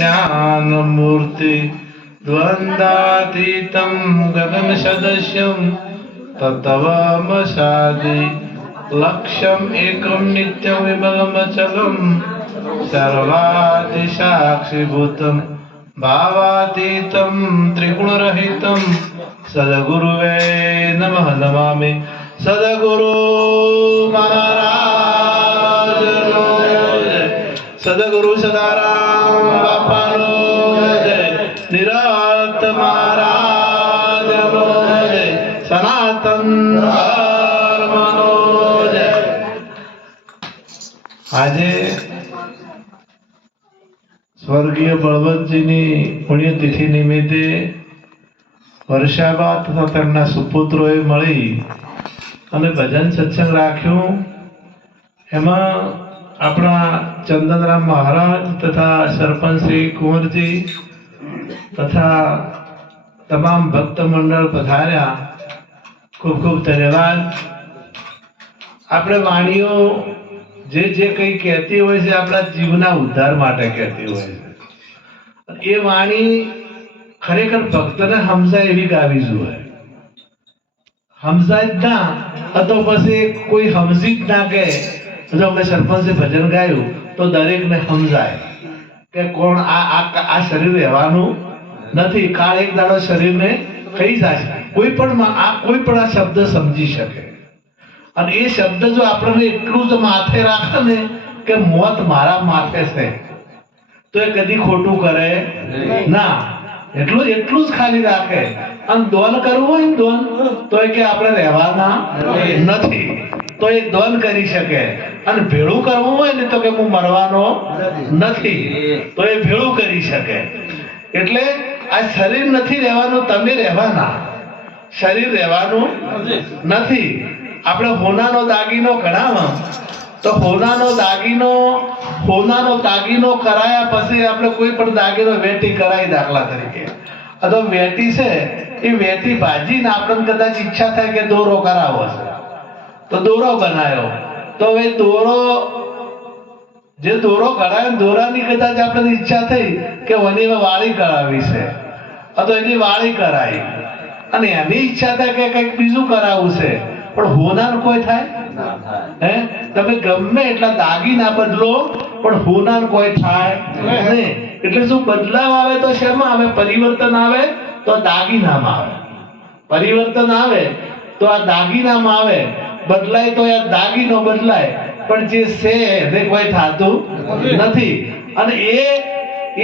ज्ञानमूर्ति द्वन्द्वातीतं गगनसदृशं तत्त्वमसादि लक्ष्यम् एकं नित्यं विमलमचलं सर्वादिसाक्षिभूतं भावातीतं त्रिगुणरहितं सद्गुरुवे नमः नमामि। सद्गुरु महाराज सद्गुरु सदाराम बापानो जय, निरात महाराज जय, सनातन धर्मनो जय। આજે સ્વર્ગીય બળવંતજીની પુણ્યતિથિ નિમિત્તે વર્ષાબા તથા તેમના સુપુત્રોએ મળી અને ભજન સત્સંગ રાખ્યું। એમાં આપણા ચંદનરામ મહારાજ તથા સરપંચ શ્રી કુંવરજી તથા તમામ ભક્ત મંડળ પધાર્યા, ખૂબ ખૂબ ધન્યવાદ। આપણે વાણીઓ જે જે કંઈ કહેતી હોય છે આપણા જીવના ઉદ્ધાર માટે કહેતી હોય છે। એ વાણી ખરેખર ભક્તને સમજાય એવી ગાવી જોઈએ। સમજાય જ ના તો પછી કોઈ સમજી જ ના કે જો અમે સરપંચે ભજન ગાયું તો દરેકને સમજાય કે કોણ આ શરીર રહેવાનું નથી, કાળ એક દાડો શરીરને ખાઈ જાય। કોઈ પણ આ શબ્દ સમજી શકે અને એ શબ્દ જો આપણને એટલું જ માથે રાખે ને કે મોત મારા માથે છે તો એ કદી ખોટું કરે ના। એટલું જ ખાલી રાખે અને દોન કરવું હોય ને દોન તો એ કે આપણે રહેવાના નથી તો એ દોન કરી શકે, અને ભેળું કરવું હોય ને તો કે હું મરવાનો નથી તો એ ભેળું કરી શકે। એટલે આ શરીર નથી રહેવાનું, તમે રહેવાના, શરીર રહેવાનું નથી। આપણે હોનાનો દાગીનો કરાવો તો હોનાનો દાગીનો કરાયા પછી આપણે કોઈ પણ દાગીનો વેટી કરાવી, દાખલા તરીકે અથવા વેટી છે એ વેટી ભાજીને આપણને કદાચ ઈચ્છા થાય કે દોરો કરાવો છે તો દોરો બનાવ્યો, તો હવે જે દોરો કરાયો દોરાની કદાચ આપણને ઈચ્છા થઈ કે વની વાળી કરાવી છે અથવા એની વાળી કરાવી અને એની ઈચ્છા થાય કે કંઈક બીજું કરાવવું છે, પણ હોનાર કોઈ થાય હે? તમે ગમે એટલા દાગીના બદલો પણ હોનાર કોઈ થાય નહીં। એટલે શું બદલાવ આવે તો શેમાં આવે? પરિવર્તન આવે તો દાગીનામાં આવે, પરિવર્તન આવે તો આ દાગીનામાં આવે, બદલાય તો આ દાગીનો બદલાય, પણ જે છે એને કોઈ થતું નથી। અને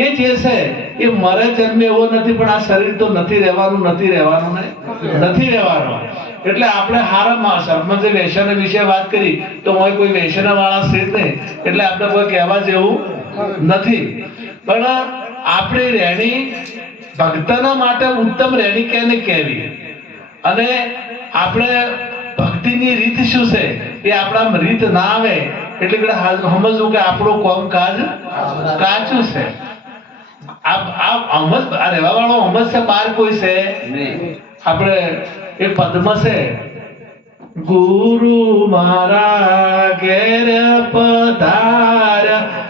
એ જે છે એ મરે જન્મે એવો નથી, પણ આ શરીર તો નથી રહેવાનું ને નથી રહેવાનું। એટલે આપણે હારામાં સરપંચે વેસન વિશે વાત કરી તો કોઈ વેસન વાળા છે નહીં, એટલે આપણે કોઈ કહેવા જેવું નથી। પણ આપણી રેણી ભક્તના માટે ઉત્તમ રેણી કેને કહેવી અને આપણે ભક્તિની રીત શું છે એ આપણા રીત ના આવે એટલે સમજવું કે આપણું કામકાજ કાચું છે। આ રહેવા વાળો અમજ છે, બાર કોઈ છે આપણે એક પદ્મ છે, ગુરુ મારા ઘેર પધાર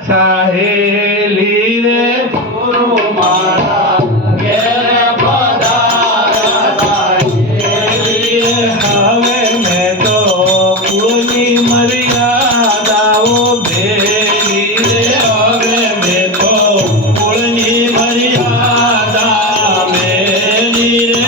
સાહેલી રે, ગુરુ મારા ઘેર પધાર સાહેલી રે, હવે મેં તો કુળની મર્યાદાઓ ભેલી રે, હવે મેં તો કુળની મર્યાદા ભેલી રે,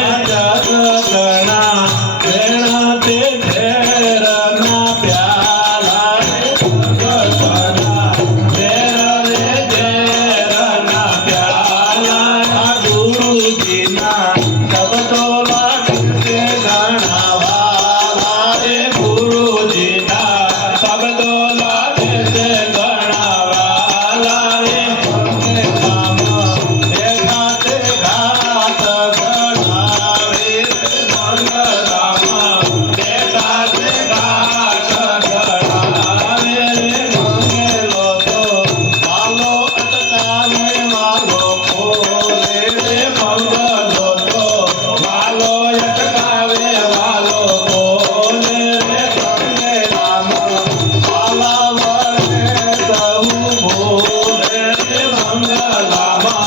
Lama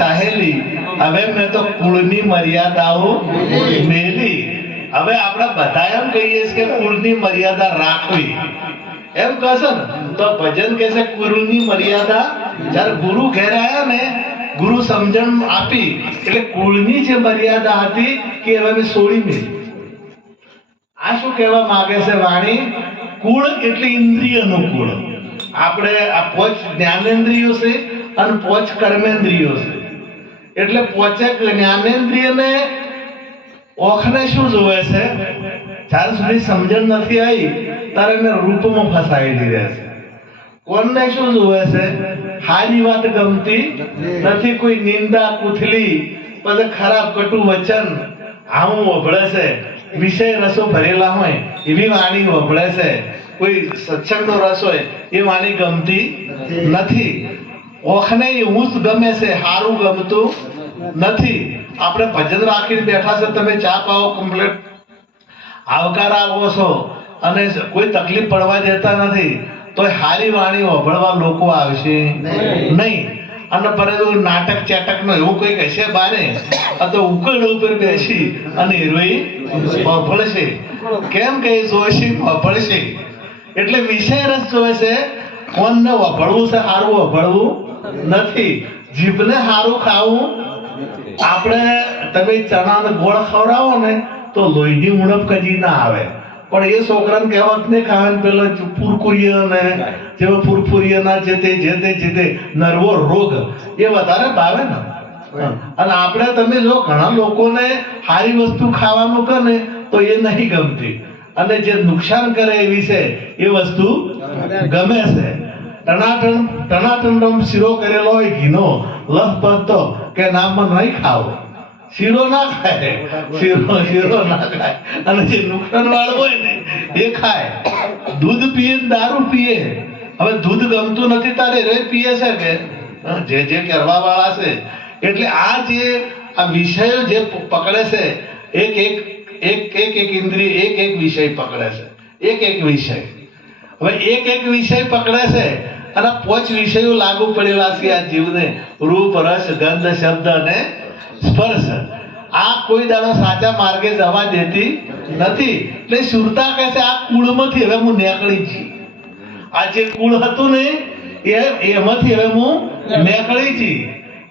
સાહેલી, હવે મેં તો કુળની મર્યાદાઓ મેલી. હવે આપણે બધા એમ કહીએ છીએ કે કુળની મર્યાદા રાખવી, એમ કહેશે ને તો ભજન કહેશે કુળની મર્યાદા. જ્યારે ગુરુ ઘેર આવ્યા ને, ગુરુ સમજણ આપી એટલે કુળની જે મર્યાદા હતી કે હવે મેં છોડી મેલી. આ શું કહેવા માંગે છે વાણી? કુળ એટલે ઇન્દ્રિયનું કુળ. આપણે આ પોચ જ્ઞાનેન્દ્રિયો છે અને પોચ કર્મેન્દ્રિયો છે. એટલે પોચે જ્ઞાનેન્દ્રિયને ઓખને શું જોવે છે? જ્યાં સુધી સમજણ નથી આવી ત્યારે એને રૂપમાં ફસાયેલી રહે છે. કોણને શું જોવે છે? હારી વાત ગમતી નથી, કોઈ નિંદા કુથલી પછી ખરાબ કટુ વચન આવું વભળે છે. વિષય રસો ભરેલા હોય એવી વાણી વભળે છે. કોઈ સત્સંગનો રસ હોય એ વાણી ગમતી નથી. ઓખને એવું જ ગમે છે, સારું ગમતું નથી. આપણે ભજન રાખીને બેઠા છે, તમે ચા પાવો કમ્પ્લીટ આવકાર આવો છો અને કોઈ તકલીફ પડવા દેતા નથી, તો હારી વાણી વભળવા લોકો આવશે નહીં. અને પરંતુ નાટક ચેટક નો એવું કઈ કહેશે બારે તો ઉકળ ઉપર બેસી અને હીરોઈ વભળશે. કેમ કે જોશી વભળશે એટલે વિષય રસ જોવે છે. કોણને વભળવું છે? સારું વભળવું નથી. જીભને સારું ખાવું. આપણે તમે ચણાનો ગોળ ખવડાવો ને તો લોહીની ઉણપ કદી ના આવે, પણ એ છોકરાને કહેવત નહીં ખાવે ને પેલો ફુરફુરિયા ને જેવો ફુરફુરિયાના જે તે નર્વો રોગ એ વધારે ભાવે ને. અને આપણે તમે જો ઘણા લોકોને સારી વસ્તુ ખાવાનું કહે ને તો એ નહીં ગમતી, અને જે નુકસાન કરે એવી છે એ વસ્તુ ગમે છે. ટણાટણ શીરો કરેલો હોય ઘીનો લથપથતો કે નામમાં નહીં ખાવો, શીરો ના ખાય, શીરો ના ખાય. અને જે નુકસાન વાળું હોય ને એ ખાય. દૂધ પીએ દારૂ પીએ. હવે દૂધ ગમતું નથી તારે રે પીએ છે કે જે કરવા વાળા છે. એટલે આ જે આ વિષયો જે પકડે છે, એક ઇન્દ્રિય એક વિષય પકડે છે, એક વિષય. હવે એક વિષય પકડે છે અને 5 વિષયો લાગુ પડેલા છે આ જીવને: રૂપ, રસ, ગંધ, શબ્દ અને સ્પર્શ. આ કોઈ દાડો સાચા માર્ગે જવા દેતી નથી. એટલે સુરતા કહે છે આ કુળમાંથી હવે હું નીકળી છી. આ જે કુળ હતું ને એમાંથી હવે હું નીકળી છી.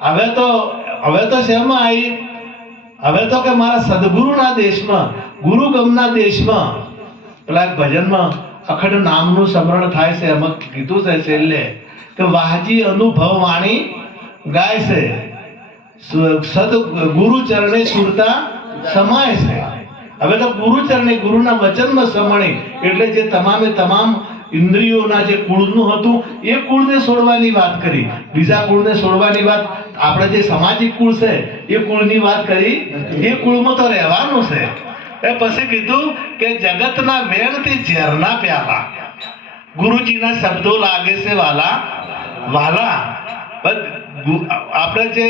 હવે તો શેમાં આવી? હવે તો કે મારા સદગુરુના દેશમાં, ગુરુગમના દેશમાં. પેલા ભજનમાં અખંડ નામનું સ્મરણ થાય છે. એમાં કીધું છે છેલ્લે કે વાહજી અનુભવ વાણી ગાય છે, સદ ગુરુ ચરણે સુરતા સમાય છે. હવે તો ગુરુ ચરણે ગુરુના વચનમાં સમણી એટલે જે તમામ ઇન્દ્રિયોના જે કુળનું હતું એ કુળને છોડવાની વાત કરી. બીજા કુળને છોડવાની વાત, આપણે જે સામાજિક કુળ છે એ કુળની વાત કરી. એ કુળમાં તો રહેવાનું છે. એ પછી કીધું કે જગતના વેણથી ઝેરના પ્યાલા, ગુરુજીના શબ્દો લાગે છે વાલા વાલા. આપણે જે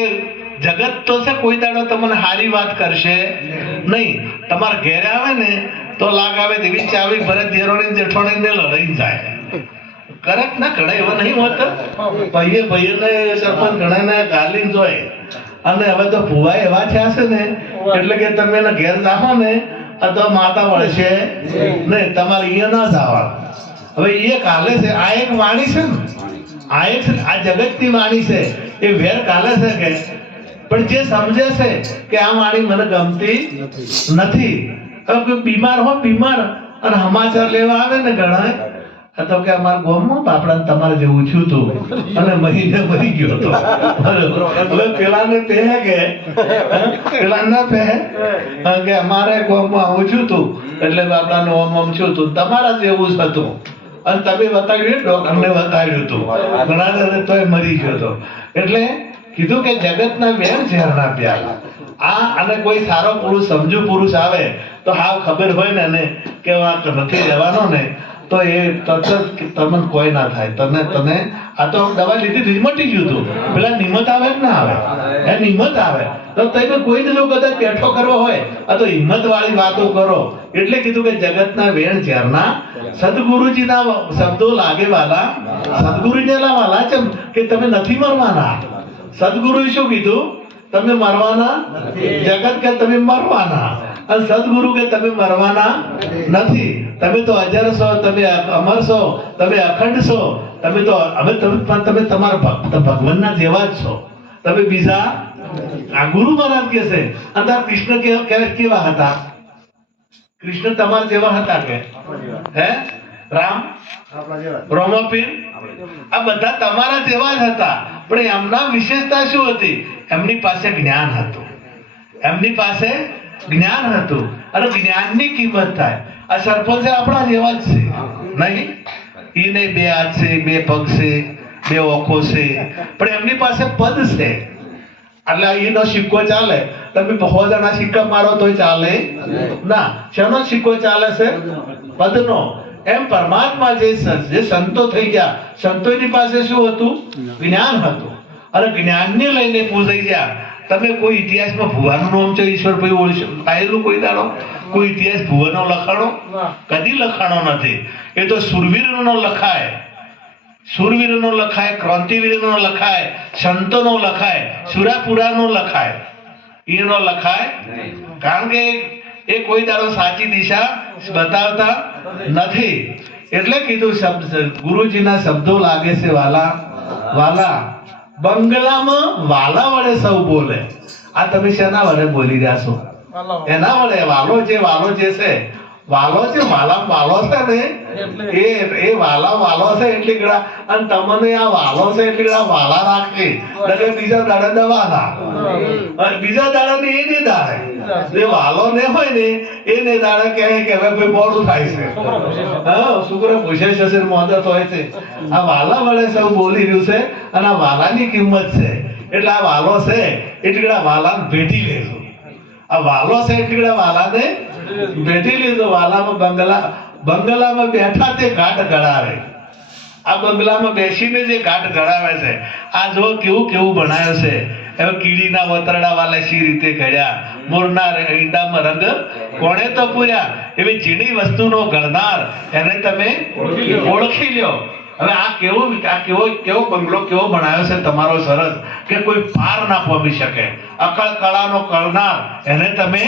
જગત તો છે કોઈ દાડો તમને સારી વાત કરશે નહીં. તમારા ઘેર આવે ને તો લાગ આવે તેવી ચાવી ભરત દેરોણી જેઠોણીને લડાઈ જાય. કરેક્ટ ના? ઘણા એવા નહીં હોતા. ભાઈને સરપંચ ઘણાને ગાલીને જોય. અને હવે તો ભુવા એવા થયા છે ને એટલે કે તમે એના ઘેર જાઓ ને તો માતા વળશે નહીં, તમારે અહીંયા ના જવા. હવે એ કાલે છે. આ એક વાણી છે ને, આ જગતની વાણી છે. એ વેર કાલે છે કે પણ જે સમજે છે કે આ વાણી મને ગમતી નથી. બીમાર અને સમાચાર લેવા આવે ને ઘણા તો કે અમારા ગામમાં બાપડા તમારે જેવું થયું હતું અને મહિને મરી ગયો હતો. હવે પેલાને કહે કે પેલા ના કહે કે અમારે ગામમાં આવું થયું હતું એટલે બાપડાનું ઓમ થયું હતું, તમારા જેવું જ હતું. અને તમે બતાવ્યું, ડોક્ટરને બતાવ્યું હતું, ઘણા તોય મરી ગયો હતો. એટલે કીધું કે જગતના વેણ ઝેરના પ્યાલા. અને કોઈ સારો પુરુષ, સમજુ પુરુષ આવે તો હાવ ખબર હોય ને કે વાત નથી રહેવાનો ને તો એ તરત તમને કોઈ ના થાય. તને આ તો દવા લીધી મટી ગયું હતું. પેલા નિમત આવે કે ના આવે? એ નિમત આવે તો તમે કોઈને જો કદાચ બેઠો કરવો હોય આ તો હિંમત વાળી વાતો કરો. એટલે કીધું કે જગતના વેણ ઝેરના સદગુરુજીના શબ્દો લાગે વાલા, સદગુરુજીના વાલા. કેમ કે તમે નથી મરવાના. સદગુરુએ શું કીધું? તમે મરવાના જગત કે તમે મરવાના, અને સદગુરુ કે તમે મરવાના નથી, તમે તો અજર છો, તમે અમર છો, તમે અખંડ છો, તમે તો હવે તમે તમારા ભગવાનના જેવા જ છો, તમે બીજા. આ ગુરુ મહારાજ કે છે. અને કૃષ્ણ કેવા હતા? કૃષ્ણ તમારા જેવા હતા કે હે? રામ રોમાપીર આ બધા તમારા જેવા જ હતા, પણ એમના વિશેષતા શું હતી? એમની પાસે જ્ઞાન હતું, એમની પાસે જ્ઞાન હતું, અને જ્ઞાનની કિંમત થાય. આ સરપંચ આપણા જેવા જ છે નહીં? એને બે હાથ છે, બે પગ છે, બે ઓખો છે, પણ એમની પાસે પદ છે. એટલે એનો સિક્કો ચાલે, તમે 100 જણા સિક્કા મારો તોય ચાલે ના. શેનો સિક્કો ચાલે છે? પદનો. એમ પરમાત્મા જે સંતો થઈ ગયા, સંતોની પાસે શું હતું? જ્ઞાન હતું, અને જ્ઞાનને લઈને પૂજાઈ ગયા. તમે કોઈ ઇતિહાસમાં ભુવાનું નામ છે ઈશ્વરભાઈ ઓળશો આયેલું કોઈ દાડો? કોઈ ઇતિહાસ ભુવાનો લખાણો કદી લખાણો નથી. એ તો સુરવીરનો લખાય, સુરવીરનો લખાય, ક્રાંતિવીરનો લખાય, સંતોનો લખાય, સુરાપુરાનો લખાય, એનો લખાય. કારણ કે એ કોઈ દાડો સાચી દિશા બતાવતા નથી. એટલે કીધું શબ્દ ગુરુજીના શબ્દો લાગે છે વાલા વાલા, બંગલામાં વાલા વડે સૌ બોલે. આ તમે શેના વડે બોલી રહ્યા છો? એના વડે. વાલો જે છે, વાલો છે, વાલો છે ને, એ વાલો છે એટલી ગળા, અને તમને આ વાલો છે એટલી ગળા વાલા રાખે, એટલે બીજા દાડે દવાના, બીજા દાડે ને એ નહીં દાડે. જે વાલો ને હોય ને એને દાડે કહે કે હવે ભાઈ મોડું થાય છે, હા શુક્ર પૂછે છે, મોદત હોય છે. આ વાલા વડે સૌ બોલી રહ્યું છે, અને આ વાલાની કિંમત છે. એટલે આ વાલો છે એટલી વાલાને ભેટી લેજો. આ વાલો છે એટલી વાલાને ભેટી લીધો. વાલામાં બંગલામાં બેઠા તે ઘાટ ગળાવે. આ બંગલામાં બેસીને જે ઘાટ ગળાવે છે, આ જો કેવું બનાવ્યું છે. હવે કીડીના વતરડા વાલા સી રીતે ઘડ્યા, મોરના ઈંડામાં રંગ કોણે તો પૂર્યા, એવી ચીણી વસ્તુનો ગણનાર એને તમે ઓળખી લ્યો. હવે આ કેવો બંગલો કેવો બનાવ્યો છે તમારો સરસ, કે કોઈ પાર ના પહોંચી શકે. અકળ કળાનો કળનાર એને તમે,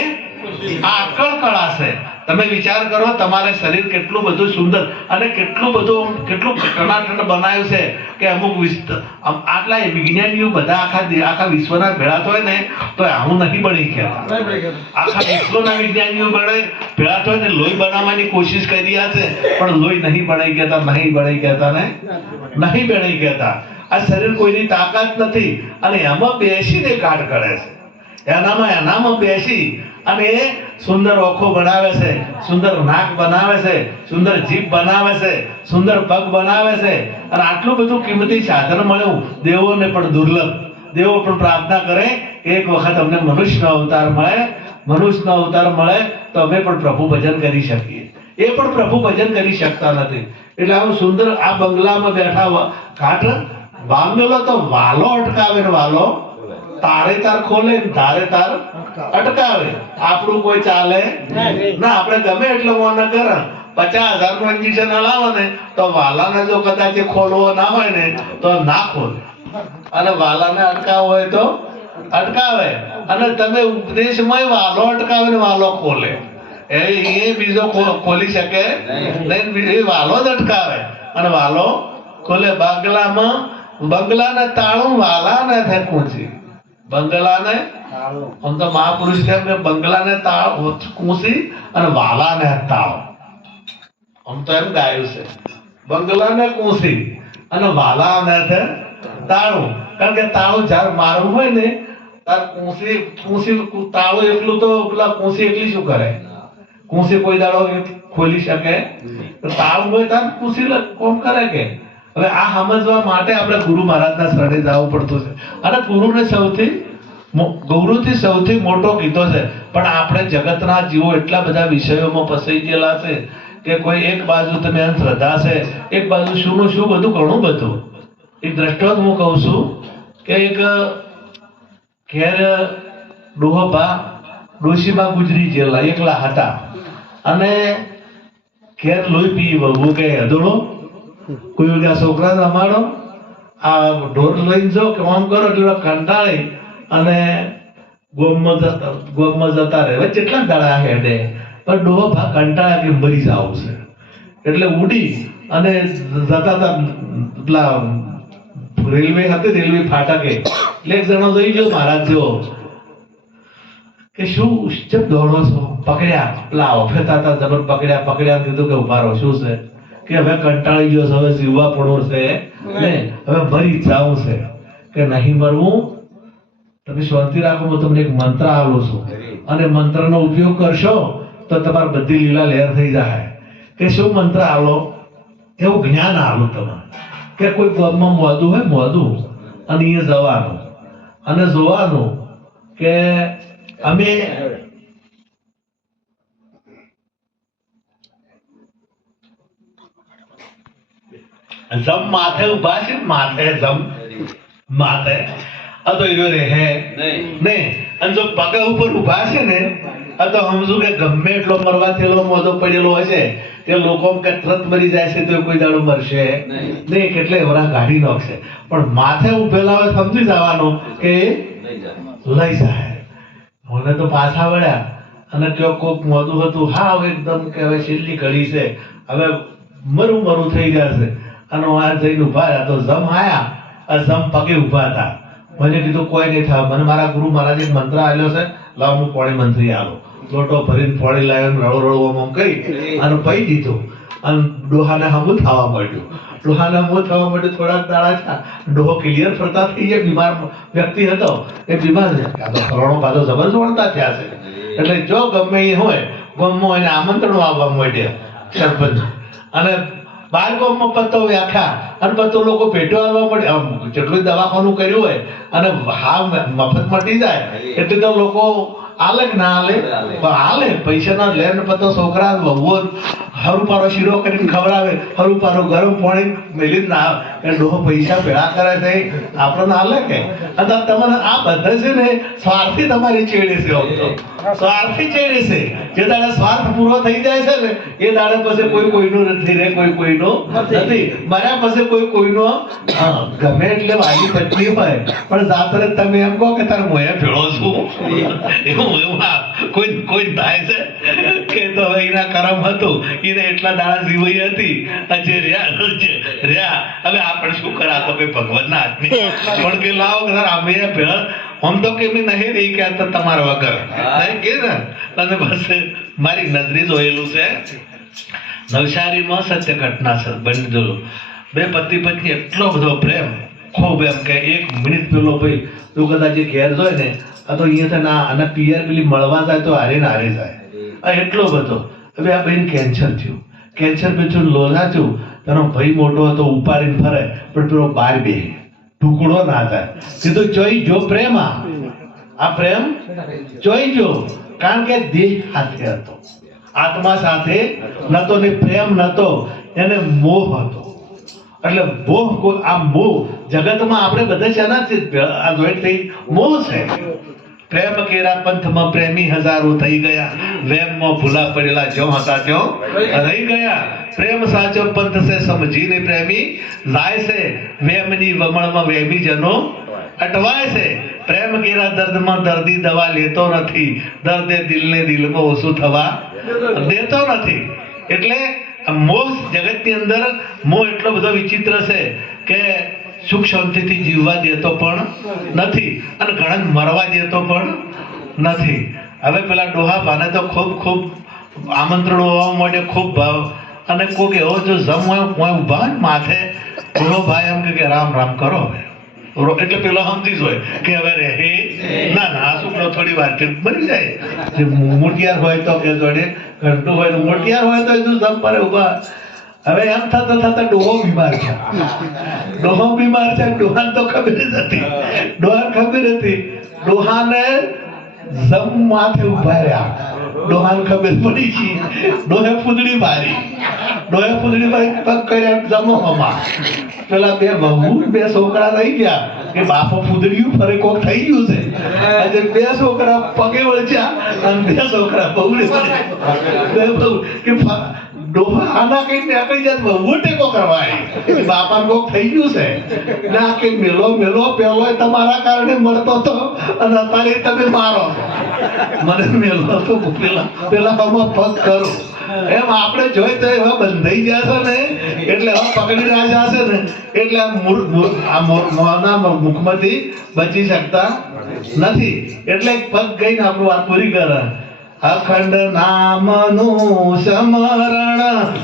આ અકળ કળા છે. તમે વિચાર કરો, તમારે શરીર કેટલું બધું સુંદર અને કેટલું ટનાટન બનાવ્યું છે કે અમુક આટલા વિજ્ઞાનીઓ બધા આખા વિશ્વના ભેળા હોય ને તો આવું નહીં બની ગયા. આખા વિશ્વના વિજ્ઞાનીઓ ભેળા હોય ને લોહી બનાવવાની કોશિશ કરી રહ્યા છે, પણ લોહી નહીં બનાવી ગયા, નહીં બનાવી ગયા. આ શરીર કોઈની તાકાત નથી, અને એમાં બેસીને કાઢ કરે છે. એનામાં બેસી અને એ સુંદર ઓખો બનાવે છે, સુંદર નાક બનાવે છે, સુંદર જીભ બનાવે છે, સુંદર પગ બનાવે છે. અને આટલું બધું કિંમતી સાધન મળ્યું દેવોને પણ દુર્લભ. દેવો પણ પ્રાર્થના કરે એક વખત અમને મનુષ્યનો અવતાર મળે તો અમે પણ પ્રભુ ભજન કરી શકીએ. એ પણ પ્રભુ ભજન કરી શકતા નથી. એટલે આવું સુંદર આ બંગલામાં બેઠા ઘાટ. બાંગલો તો વાલો અટકાવે ને વાલો તારે તાર ખોલે, તારે તાર અટકાવે. આપણું કોઈ ચાલે ના. આપણે ગમે એટલે મોન કરે, 50,000 નું ઇન્જેક્શન હલાવો ને તો વાલાને જો કદાચ ખોલવો ના હોય ને તો ના ખોલે, અને વાલાને અટકાવવો હોય તો અટકાવે. અને તમે ઉપદેશમાં વાલો અટકાવે ને વાલો ખોલે, એ બીજો ખોલી શકે નહીં. એ વાલો જ અટકાવે અને વાલો ખોલે. બંગલાને તાળું વાલાને થાય કૂંચી. બંગલાને આમ તો મહાપુરુષ કેમ કે બંગલાને કૂંસી અને વાલાને તાળો. આમ તો એમ ગાયું છે, બંગલાને કૂંસી અને વાલાને તાળું. કારણ કે તાળું જ્યારે મારવું હોય ને તાર કૂંસી તાળું એટલું તો પેલા કૂંસી એટલી શું કરે? કૂંસી કોઈ દાડો ખોલી શકે? તાળું હોય તાર કૂંસી કોમ કરે કે? હવે આ સમજવા માટે આપણે ગુરુ મહારાજના શરણે જવું પડતું છે. અને ગુરુને ગુરુથી સૌથી મોટો કીધો છે. પણ આપણે જગતના જીવો એટલા બધા વિષયોમાં ફસાઈ ગયેલા છે કે કોઈ એક બાજુ તમે શ્રદ્ધા છે, એક બાજુ શું બધું ઘણું બધું. એક દ્રષ્ટાંત હું કહું છું કે એક ઘેર ડોશીમાં ગુજરી ગયેલા એકલા હતા, અને ઘેર લોહી પી વહુ કે હદોળો કોઈ છોકરા રમાડો, આ ઢોર લઈને જો કે આમ કરો એટલે કંટાળી અને ગોમમાં જતા રહે. હવે કેટલા દાડા હેડે પણ ડોહો ભા કંટાળ્યા કે મરી જાવ છે એટલે ઉડી અને જતા હતા પેલા રેલવે હતી, રેલવે ફાટકે એટલે એક જણો જોઈ ગયો મહારાજ જેવો કે શું ચપ દોડો છો? પકડ્યા, પેલા ઓફેતા હતા જબર પકડ્યા કીધું કે ઉભા રહો. શું છે? કે હવે કંટાળી ગયો છે, હવે જીવવા પડવો છે ને, હવે મરી જાવું છે. કે નહીં મરવું, તમે શાંતિ રાખો, હું તમને એક મંત્ર આપું છું અને મંત્રનો ઉપયોગ કરશો તો તમારી બધી લીલા લહેર થઈ જાય. કે શું મંત્ર આલો? એવું જ્ઞાન આલું તમારે કે કોઈ ગામમાં મોદું હોય, મોદું અને એ જવાનું અને જોવાનું કે અમે જમ માથે ઉભા છે, માથે જમ માથે તો રે હે નહીં, અને જો પગ ઉપર ઉભા છે ને તો સમજુ કે ગમે એટલો મરવા થયેલો મોદો પડેલો હશે તે લોકો કે તરત મરી જાય છે તો કોઈ દાડો મરશે નહીં, કેટલે વરા કાઢી નાખશે. પણ માથે ઉભેલા હોય સમજી જવાનું કે લઈ જાય. મને તો પાછા વળ્યા અને કયો કોક મોદું હતું, હા હવે એકદમ કે હવે છેલ્લી ઘડી છે, હવે મરું થઈ જશે. અને આ જઈને ઉભા રહ્યા તો જમ આયા, આ જમ પગે ઉભા હતા. મને કીધું કોઈ નહીં થાય. મને મારા ગુરુ મહારાજે મંત્ર આપ્યો છે, લાવ હું પોણી મંત્રી આલો. લોટો ભરીને પોણી લાવ્યો, રળો કહી અને પી દીધું અને ડોહાને હમું થવા માંડ્યું. થોડાક દાડા છે ડોહો ક્લિયર ફરતા થઈ ગયા. બીમાર વ્યક્તિ હતો એ બીમાર ફરવાનો પાછો જબર જોડતા થયા છે. એટલે જો ગમે એ હોય ગામમાં એને આમંત્રણો આવવા માંડ્યા સરપંચ અને બાર ગામમાં પત્તો વ્યાખ્યા અને પત્તો લોકો ભેટો આવવા મળે. જેટલું દવાખાનું કર્યું હોય અને હા મફત મટી જાય એટલે તો લોકો આલે કે ના આલે, પણ આલે પૈસા ના લે ને પતો છોકરા વહુ હરું પારો શીરો કરીને ખવડાવે, હરું પારો ગરમ પાણી મેલી ના આવે. ડોહો પૈસા ભેળા કરે છે આપણને આલે કે? અને તમને આ બધા છે ને સ્વાર્થી તમારી ચેડે છે, સ્વાર્થી ચેડે છે. જે દાડે સ્વાર્થ પૂરો થઈ જાય છે ને એ દાડે પછી કોઈ કોઈનું નથી રે, કોઈ કોઈનું નથી. મર્યા પછી કોઈ કોઈનો ગમે એટલે વાલી પત્ની હોય પણ જાત્રે તમે એમ કહો કે તારે મોયા ભેળો છું એવું કોઈ થાય છે કે તો હવે એના કરમ હતું, એને એટલા દાડા જીવી હતી જે રહ્યા હવે આપણે શું કરા તો કઈ ભગવાનના હાથની પણ કે લાવો અમે ભેળ આમ તો કે નહીં રહી કે તમારા વગર નહીં કે ને. અને બસ મારી નજરે જોયેલું છે નવસારીમાં સત્ય ઘટના છે બનેલું. બે પતિ પત્ની એટલો બધો પ્રેમ ખૂબ એમ કે 1 મિનિટ પેલો ભાઈ તું કદાચ જે ઘેર જોય ને તો અહીંયા ના અને પિયર પેલી મળવા જાય તો હારે જાય એટલો બધો. હવે આ બેન કેન્સર થયું, કેન્સર પછી લોલા થયું, તેનો ભાઈ મોટો હતો ઉપાડીને ફરે પણ પેલો બાર બે ટુકડો ના થાય. કીધું જોઈ જો પ્રેમ, આ પ્રેમ જોઈ જો, કારણ કે દેહ સાથે હતો, આત્મા સાથે નતો ને પ્રેમ નતો, એને મોહ હતો. એટલે મોહ, આ મોહ જગતમાં આપણે બધા શેનાથી આ જોઈન્ટ થઈ મોહ છે. પ્રેમ કેરા પંથમાં પ્રેમી હજારો થઈ ગયા, વેમમાં ભૂલા પડેલા જ્યો હતા ત્યો રહી ગયા. પ્રેમ સાચો પંથ છે સમજીને પ્રેમી જાય છે, વેમની વમણમાં વેમી જનો અટવાય છે. પ્રેમ કેરા દર્દમાં દર્દી દવા લેતો નથી, દર્દે દિલને દિલમાં ઓછું થવા દેતો નથી. એટલે મોહ જગતની અંદર મોહ એટલો બધો વિચિત્ર છે કે સુખ શાંતિથી જીવવા દેતો પણ નથી અને ઘણા મરવા દેતો પણ નથી. હવે પેલા ડોહા ભાને તો ખૂબ આમંત્રણો આવવા માટે ખૂબ ભાવ અને કોઈક એવો જો જમ હોય ઉભા હોય માથે ડોહો ભાઈ એમ કે રામ રામ કરો એટલે પેલો સમજી જ હોય કે હવે રે ના આ છોકરો થોડી વાર બની જાય. મોટિયાર હોય તો કે જોડે ઘંટું હોય મોટિયાર હોય તો જમ પર ઉભા. હવે એમ થતા ડોહો બીમાર છે, ડોહાને તો ખબર જ હતી, ડોહાને જમ માથે ઉભા રહ્યા, ડોહાને ખબર પડી છે. ડોહે ફૂદડી મારી પગ કર્યા જમવામાં. પેલા બે છોકરા રહી ગયા કે બાપો ફૂદડિયું ફરે કોક થઈ ગયું છે. આજે 2 છોકરા પગે વળ્યા અને 2 છોકરા બહુ કે ડોહા આના કઈ નીકળી જાય બહુ ટેકો કરવા આવી બાપા કોક થઈ ગયું છે ના કે મેલો પેલો તમારા કારણે મળતો હતો અને અત્યારે તમે મારો મને મેલો તો પેલા બાબા પગ કરો એમ આપણે જોઈ તો એવા બંધાઈ ગયા છે ને એટલે હવે પકડી રાજા છે ને એટલે આ મોંના મુખમાંથી બચી શકતા નથી એટલે પગ ગઈને આપણું વાત પૂરી કરે અખંડ નામનું સ્મરણ